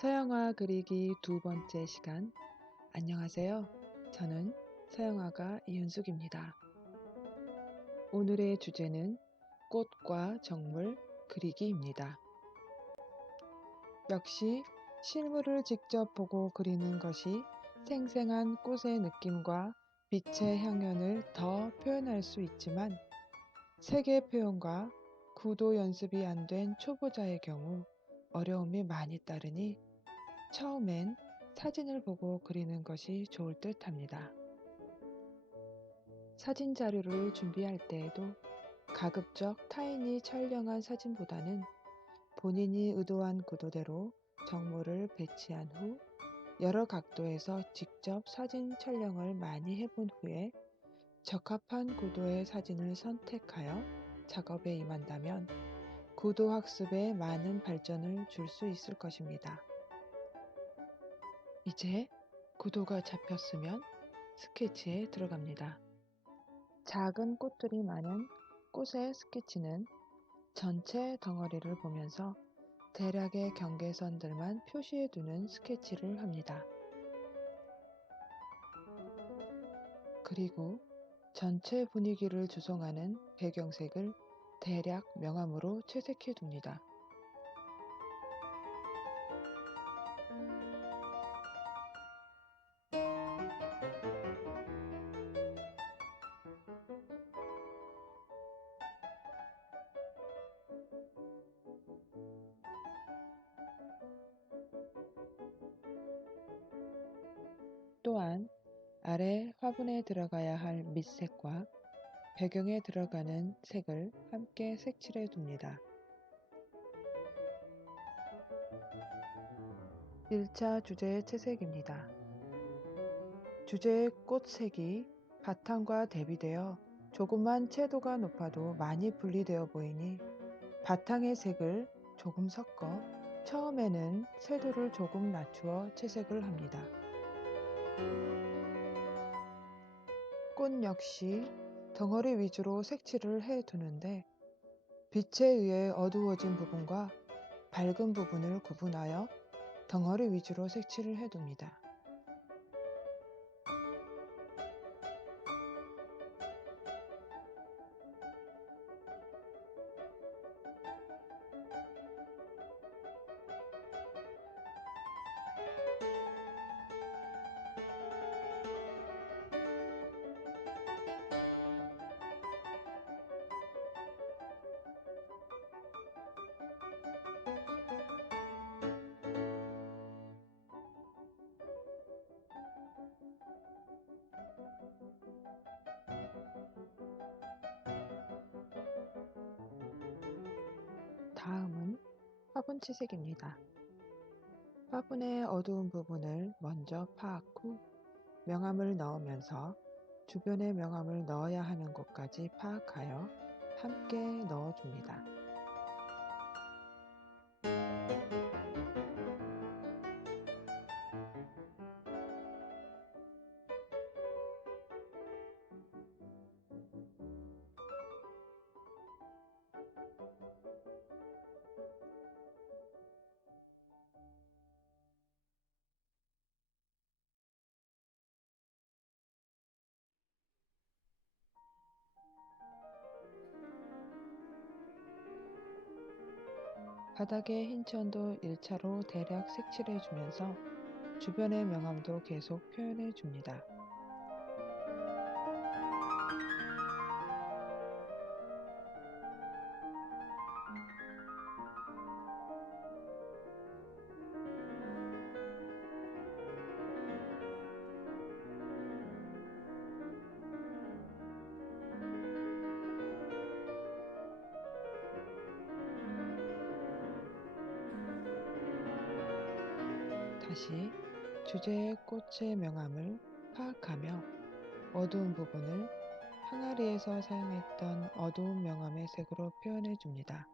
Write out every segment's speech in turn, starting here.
서양화 그리기 두 번째 시간. 안녕하세요. 저는 서양화가 이윤숙입니다. 오늘의 주제는 꽃과 정물 그리기입니다. 역시 실물을 직접 보고 그리는 것이 생생한 꽃의 느낌과 빛의 향연을 더 표현할 수 있지만 색의 표현과 구도 연습이 안 된 초보자의 경우 어려움이 많이 따르니 처음엔 사진을 보고 그리는 것이 좋을 듯 합니다. 사진 자료를 준비할 때에도 가급적 타인이 촬영한 사진보다는 본인이 의도한 구도대로 정물을 배치한 후 여러 각도에서 직접 사진 촬영을 많이 해본 후에 적합한 구도의 사진을 선택하여 작업에 임한다면 구도 학습에 많은 발전을 줄 수 있을 것입니다. 이제 구도가 잡혔으면 스케치에 들어갑니다. 작은 꽃들이 많은 꽃의 스케치는 전체 덩어리를 보면서 대략의 경계선들만 표시해 두는 스케치를 합니다. 그리고 전체 분위기를 조성하는 배경색을 대략 명암으로 채색해 둡니다. 또한 아래 화분에 들어가야 할 밑색과 배경에 들어가는 색을 함께 색칠해 둡니다. 1차 주제 채색입니다. 주제의 꽃색이 바탕과 대비되어 조금만 채도가 높아도 많이 분리되어 보이니 바탕의 색을 조금 섞어 처음에는 채도를 조금 낮추어 채색을 합니다. 꽃 역시 덩어리 위주로 색칠을 해 두는데 빛에 의해 어두워진 부분과 밝은 부분을 구분하여 덩어리 위주로 색칠을 해 둡니다. 다음은 화분 채색입니다. 화분의 어두운 부분을 먼저 파악 후 명암을 넣으면서 주변에 명암을 넣어야 하는 곳까지 파악하여 함께 넣어줍니다. 바닥에 흰 천도 1차로 대략 색칠해 주면서 주변의 명암도 계속 표현해 줍니다. 다시 주제의 꽃의 명암을 파악하며 어두운 부분을 항아리에서 사용했던 어두운 명암의 색으로 표현해 줍니다.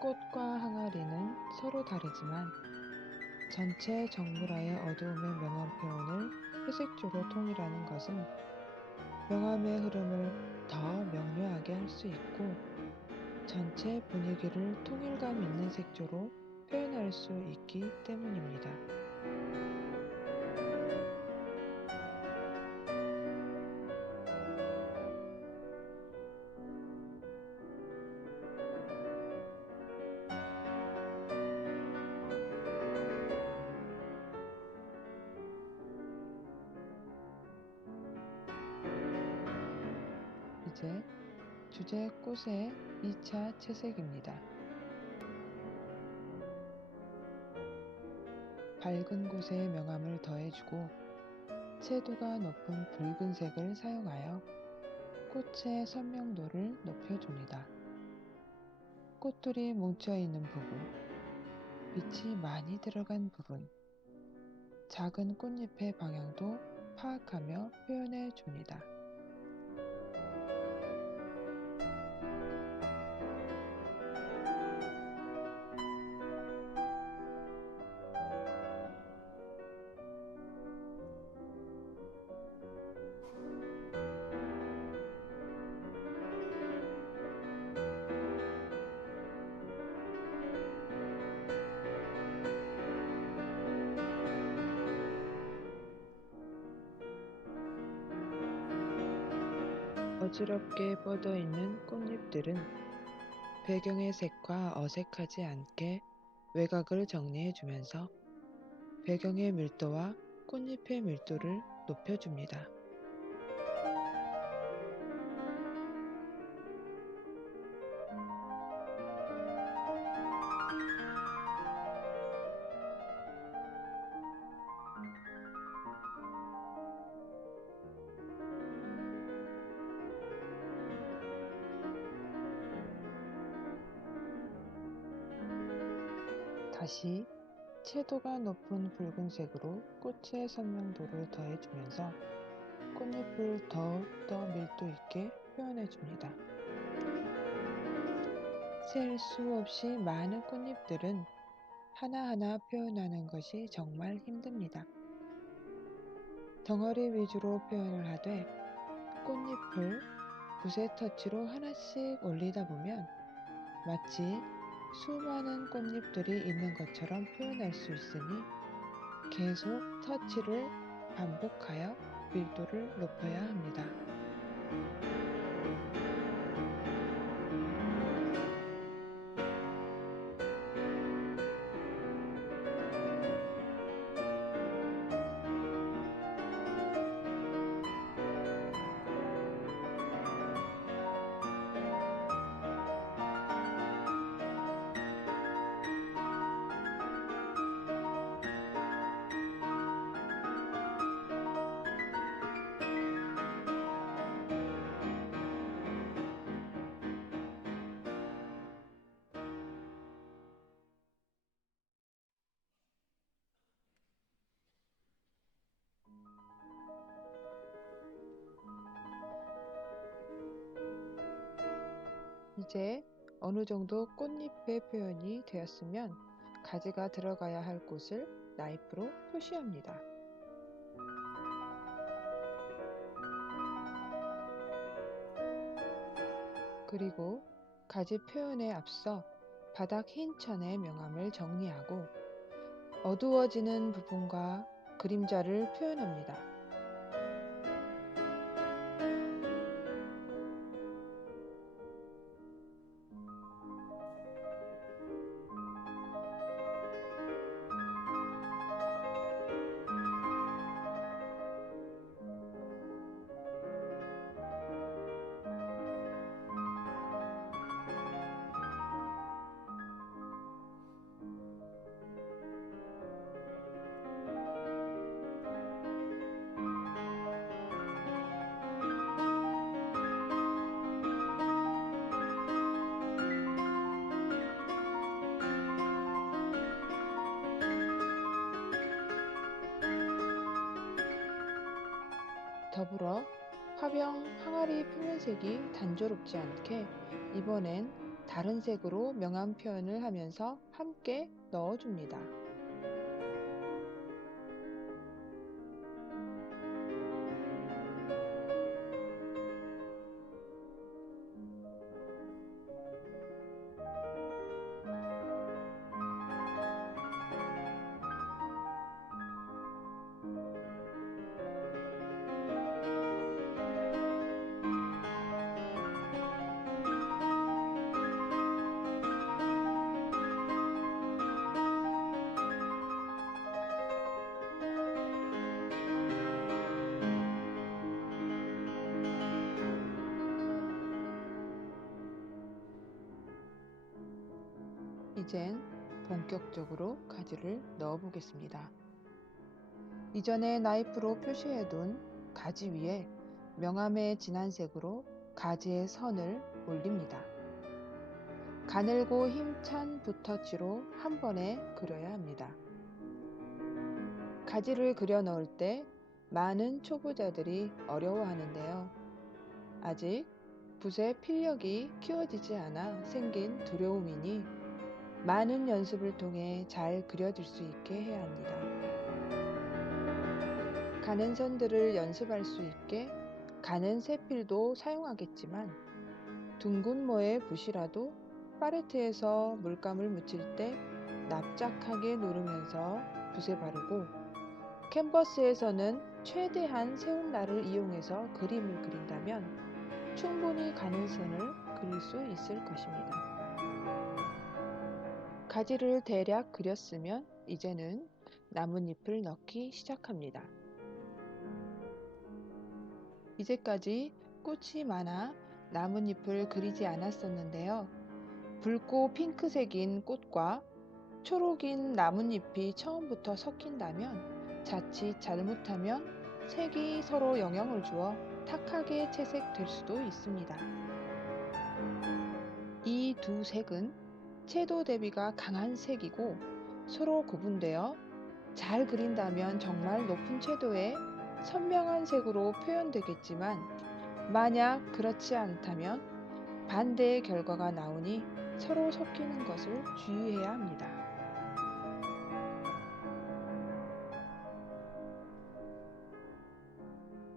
꽃과 항아리는 서로 다르지만 전체 정물화의 어두움의 명암 표현을 회색조로 통일하는 것은 명암의 흐름을 더 명료하게 할 수 있고 전체 분위기를 통일감 있는 색조로 표현할 수 있기 때문입니다. 이제 주제 꽃의 2차 채색입니다. 밝은 곳에 명암을 더해주고 채도가 높은 붉은색을 사용하여 꽃의 선명도를 높여줍니다. 꽃들이 뭉쳐있는 부분, 빛이 많이 들어간 부분, 작은 꽃잎의 방향도 파악하며 표현해 줍니다. 어지럽게 뻗어있는 꽃잎들은 배경의 색과 어색하지 않게 외곽을 정리해주면서 배경의 밀도와 꽃잎의 밀도를 높여줍니다. 다시 채도가 높은 붉은색으로 꽃의 선명도를 더해주면서 꽃잎을 더욱더 밀도 있게 표현해줍니다. 셀 수 없이 많은 꽃잎들은 하나하나 표현하는 것이 정말 힘듭니다. 덩어리 위주로 표현을 하되 꽃잎을 붓의 터치로 하나씩 올리다 보면 마치 수많은 꽃잎들이 있는 것처럼 표현할 수 있으니 계속 터치를 반복하여 밀도를 높여야 합니다. 이제 어느 정도 꽃잎의 표현이 되었으면 가지가 들어가야 할 곳을 나이프로 표시합니다. 그리고 가지 표현에 앞서 바닥 흰 천의 명암을 정리하고 어두워지는 부분과 그림자를 표현합니다. 더불어 화병 항아리 표면색이 단조롭지 않게 이번엔 다른 색으로 명암 표현을 하면서 함께 넣어줍니다. 이젠 본격적으로 가지를 넣어 보겠습니다. 이전에 나이프로 표시해둔 가지 위에 명암의 진한 색으로 가지의 선을 올립니다. 가늘고 힘찬 붓터치로 한 번에 그려야 합니다. 가지를 그려 넣을 때 많은 초보자들이 어려워하는데요. 아직 붓의 필력이 키워지지 않아 생긴 두려움이니 많은 연습을 통해 잘 그려질 수 있게 해야 합니다. 가는 선들을 연습할 수 있게 가는 세필도 사용하겠지만 둥근 모의 붓이라도 팔레트에서 물감을 묻힐 때 납작하게 누르면서 붓에 바르고 캔버스에서는 최대한 세운 날을 이용해서 그림을 그린다면 충분히 가는 선을 그릴 수 있을 것입니다. 가지를 대략 그렸으면 이제는 나뭇잎을 넣기 시작합니다. 이제까지 꽃이 많아 나뭇잎을 그리지 않았었는데요. 붉고 핑크색인 꽃과 초록인 나뭇잎이 처음부터 섞인다면 자칫 잘못하면 색이 서로 영향을 주어 탁하게 채색될 수도 있습니다. 이 두 색은 채도 대비가 강한 색이고 서로 구분되어 잘 그린다면 정말 높은 채도의 선명한 색으로 표현되겠지만 만약 그렇지 않다면 반대의 결과가 나오니 서로 섞이는 것을 주의해야 합니다.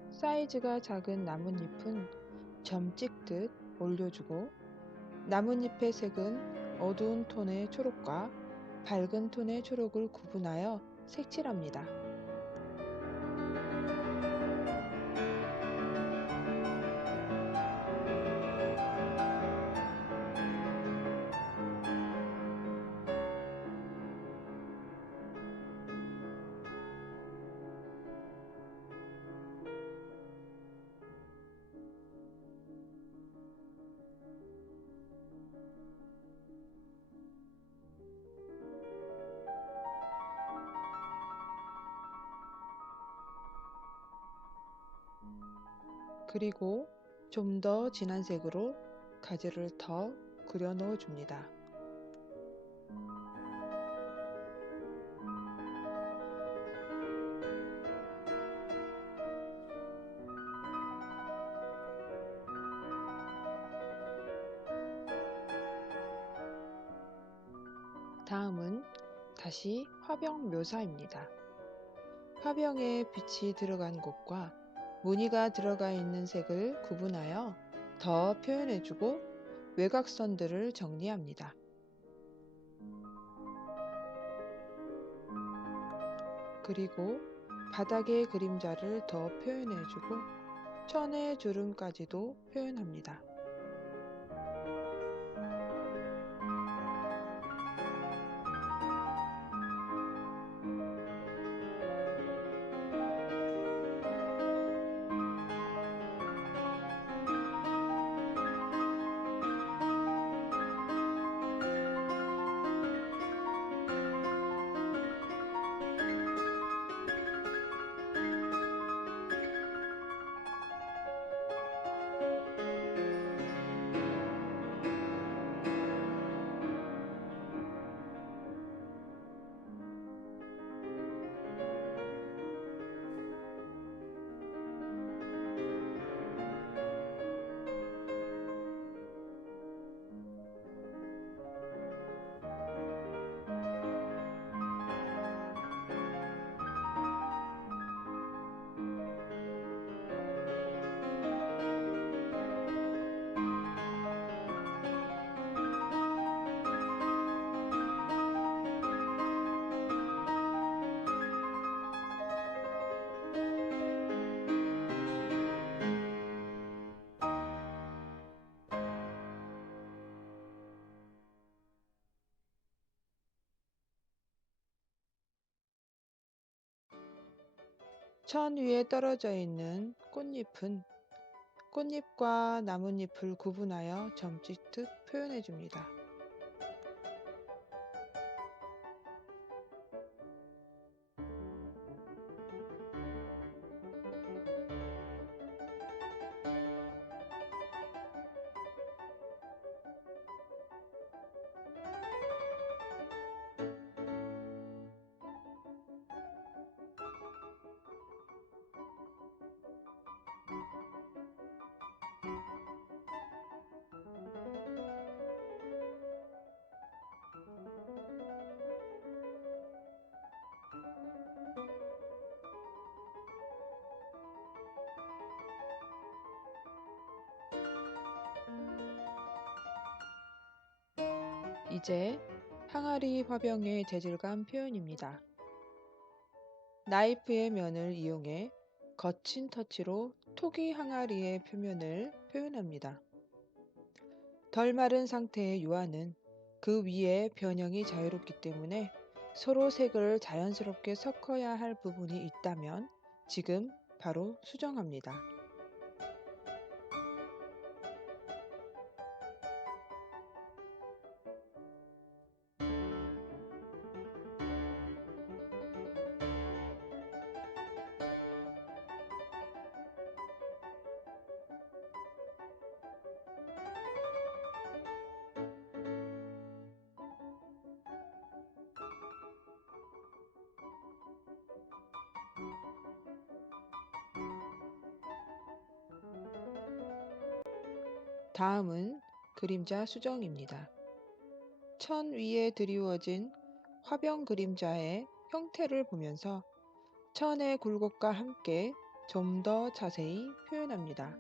사이즈가 작은 나뭇잎은 점 찍듯 올려주고 나뭇잎의 색은 어두운 톤의 초록과 밝은 톤의 초록을 구분하여 색칠합니다. 그리고 좀 더 진한 색으로 가지를 더 그려 넣어 줍니다. 다음은 다시 화병 묘사입니다. 화병에 빛이 들어간 곳과 무늬가 들어가 있는 색을 구분하여 더 표현해주고 외곽선들을 정리합니다. 그리고 바닥의 그림자를 더 표현해주고 천의 주름까지도 표현합니다. 천 위에 떨어져 있는 꽃잎은 꽃잎과 나뭇잎을 구분하여 점 찍듯 표현해 줍니다. 이제 항아리 화병의 재질감 표현입니다. 나이프의 면을 이용해 거친 터치로 토기 항아리의 표면을 표현합니다. 덜 마른 상태의 유화는 그 위에 변형이 자유롭기 때문에 서로 색을 자연스럽게 섞어야 할 부분이 있다면 지금 바로 수정합니다. 다음은 그림자 수정입니다. 천 위에 드리워진 화병 그림자의 형태를 보면서 천의 굴곡과 함께 좀 더 자세히 표현합니다.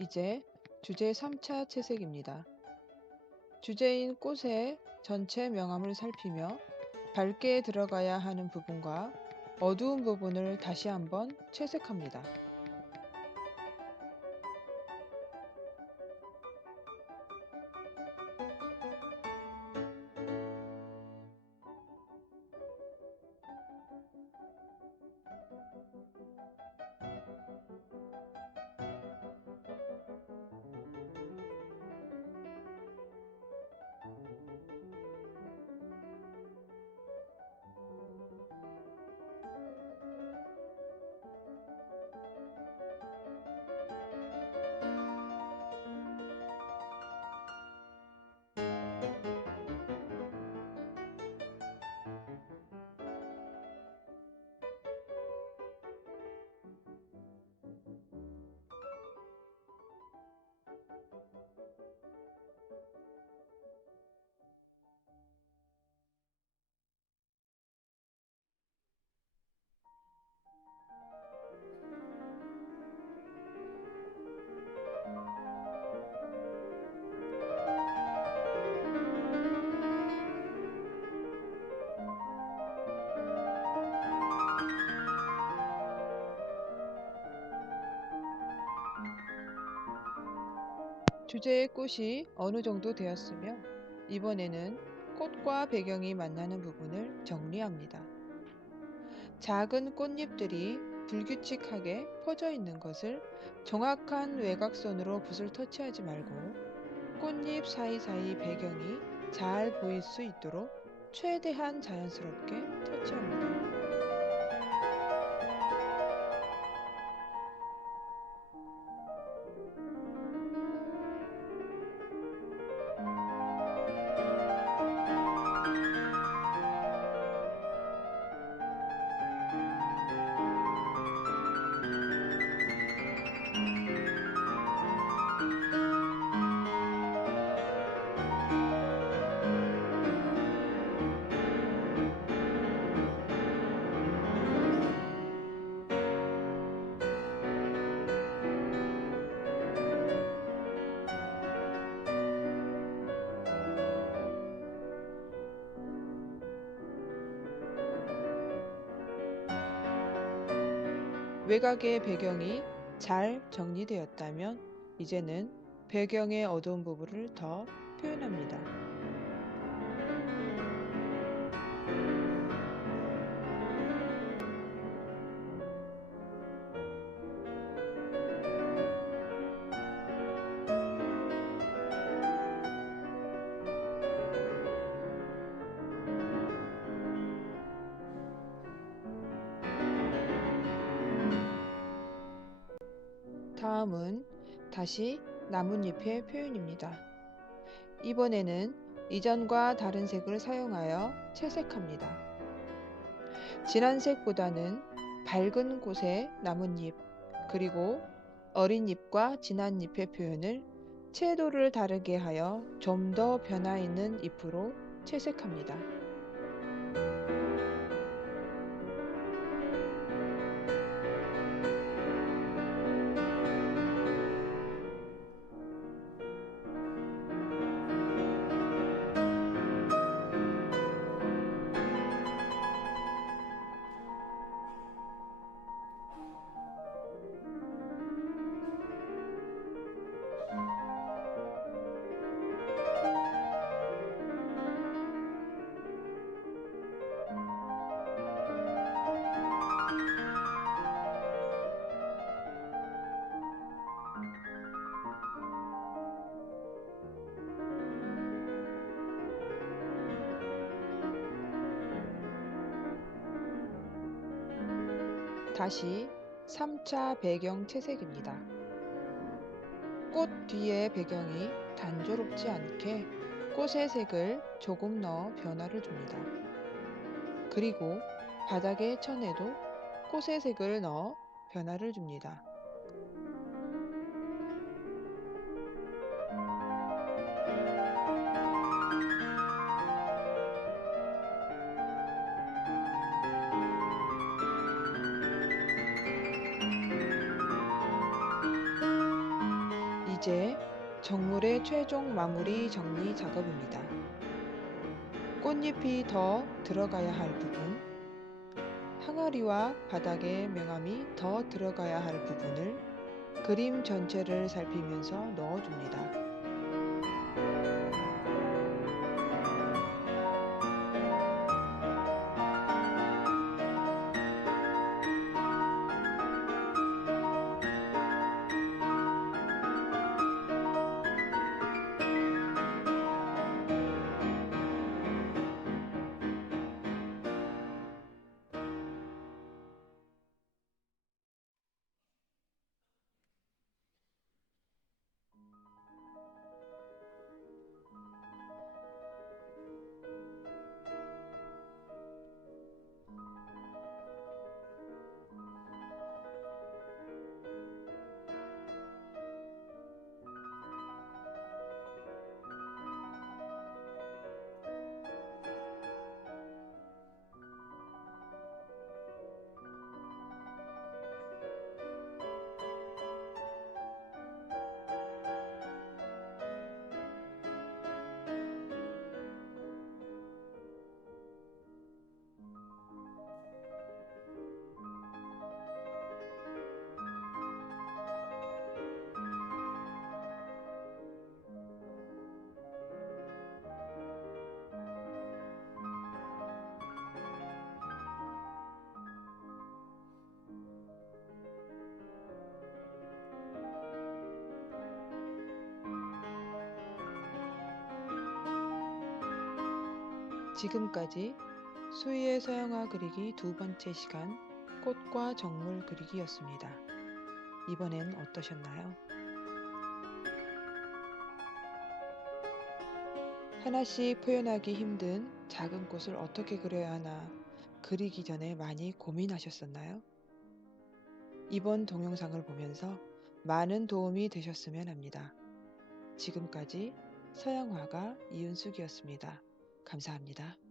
이제 주제 3차 채색입니다. 주제인 꽃의 전체 명암을 살피며 밝게 들어가야 하는 부분과 어두운 부분을 다시 한번 채색합니다. 주제의 꽃이 어느 정도 되었으며 이번에는 꽃과 배경이 만나는 부분을 정리합니다. 작은 꽃잎들이 불규칙하게 퍼져 있는 것을 정확한 외곽선으로 붓을 터치하지 말고 꽃잎 사이사이 배경이 잘 보일 수 있도록 최대한 자연스럽게 터치합니다. 외곽의 배경이 잘 정리되었다면 이제는 배경의 어두운 부분을 더 표현합니다. 다음은 다시 나뭇잎의 표현입니다. 이번에는 이전과 다른 색을 사용하여 채색합니다. 진한 색보다는 밝은 곳의 나뭇잎, 그리고 어린 잎과 진한 잎의 표현을 채도를 다르게 하여 좀 더 변화 있는 잎으로 채색합니다. 다시 3차 배경 채색입니다. 꽃 뒤의 배경이 단조롭지 않게 꽃의 색을 조금 넣어 변화를 줍니다. 그리고 바닥의 천에도 꽃의 색을 넣어 변화를 줍니다. 이제 정물의 최종 마무리 정리 작업입니다. 꽃잎이 더 들어가야 할 부분, 항아리와 바닥의 명암이 더 들어가야 할 부분을 그림 전체를 살피면서 넣어줍니다. 지금까지 수위의 서양화 그리기 두 번째 시간 꽃과 정물 그리기였습니다. 이번엔 어떠셨나요? 하나씩 표현하기 힘든 작은 꽃을 어떻게 그려야 하나 그리기 전에 많이 고민하셨었나요? 이번 동영상을 보면서 많은 도움이 되셨으면 합니다. 지금까지 서양화가 이윤숙이었습니다. 감사합니다.